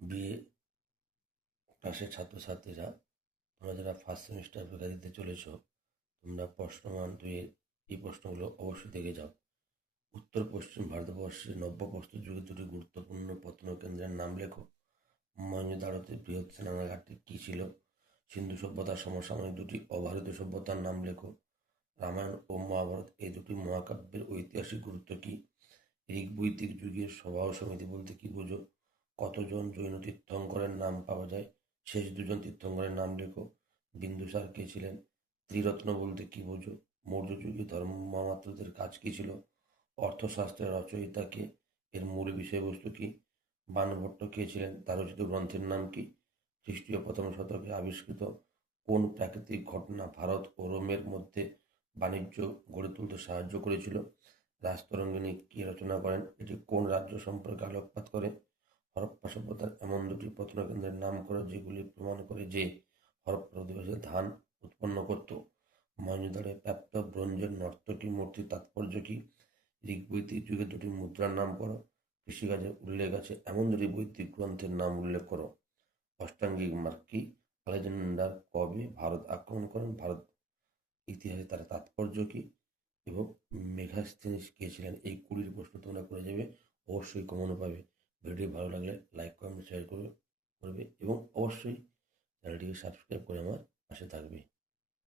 BA ক্লাসের ছাত্রছাত্রীরা, তোমরা যারা ফার্স্ট সেমিস্টার পরীক্ষা দিতে চলেছ, তোমরা প্রশ্নমান 2-এর এই প্রশ্নগুলো অবশ্যই দেখে যাও। উত্তর পশ্চিম ভারতবর্ষের নব্য প্রস্তর যুগে দুটি গুরুত্বপূর্ণ কেন্দ্রের নাম লেখো। মহেঞ্জোদারোতে বৃহৎ স্নানাগারটি কী ছিল? সিন্ধু সভ্যতার সমসাময়িক দুটি অভারতীয় সভ্যতার নাম লেখো। রামায়ণ ও মহাভারত এই দুটি মহাকাব্যের ঐতিহাসিক গুরুত্ব কী? ঋগ্বৈদিক যুগের সভা ও সমিতি বলতে কী বোঝো? কতজন জৈন তীর্থঙ্করের নাম পাওয়া যায়? শেষ দুজন তীর্থঙ্করের নাম লেখো। বিন্দুসার কে ছিলেন? ত্রিরত্ন বলতে কী বোঝো? মৌর্য যুগে ধর্মমাত্রদের কাজ কী ছিল? অর্থশাস্ত্রের রচয়িতা কে? এর মূল বিষয়বস্তু কী? বাণভট্ট কে ছিলেন? তার রচিত গ্রন্থের নাম কী? খ্রিস্টীয় প্রথম শতকে আবিষ্কৃত কোন প্রাকৃতিক ঘটনা ভারত ও রোমের মধ্যে বাণিজ্য গড়ে তুলতে সাহায্য করেছিল? রাজতরঙ্গিনী কে রচনা করেন? এটি কোন রাজ্য সম্পর্কে আলোকপাত করে? হরপ্পা সভ্যতার এমন দুটি প্রত্নকেন্দ্রের নাম করো যেগুলি প্রমাণ করে যে হরপ্পার অধিবাসীরা ধান উৎপন্ন করত। মহেঞ্জোদারোয় প্রাপ্ত ব্রোঞ্জের নর্তকী মূর্তির তাৎপর্য কী? ঋগ্বৈদিক যুগে দুটি মুদ্রার নাম করো। কৃষিকাজের উল্লেখ আছে এমন দুটি বৈদিক গ্রন্থের নাম উল্লেখ করো। অষ্টাঙ্গিক মার্গ কি? আলেকজান্ডার কবে ভারত আক্রমণ করেন? ভারত ইতিহাসে তার তাৎপর্য কী? এবং মেগাস্থেনিস কে ছিলেন? এই 20টি প্রশ্ন তোমরা করে যাবে, অবশ্যই কমনও পাবে। ভিডিও ভালো লাগলে লাইক কমেন্ট শেয়ার করবে এবং অবশ্যই চ্যানেলটিকে সাবস্ক্রাইব করে আমার পাশে থাকবে।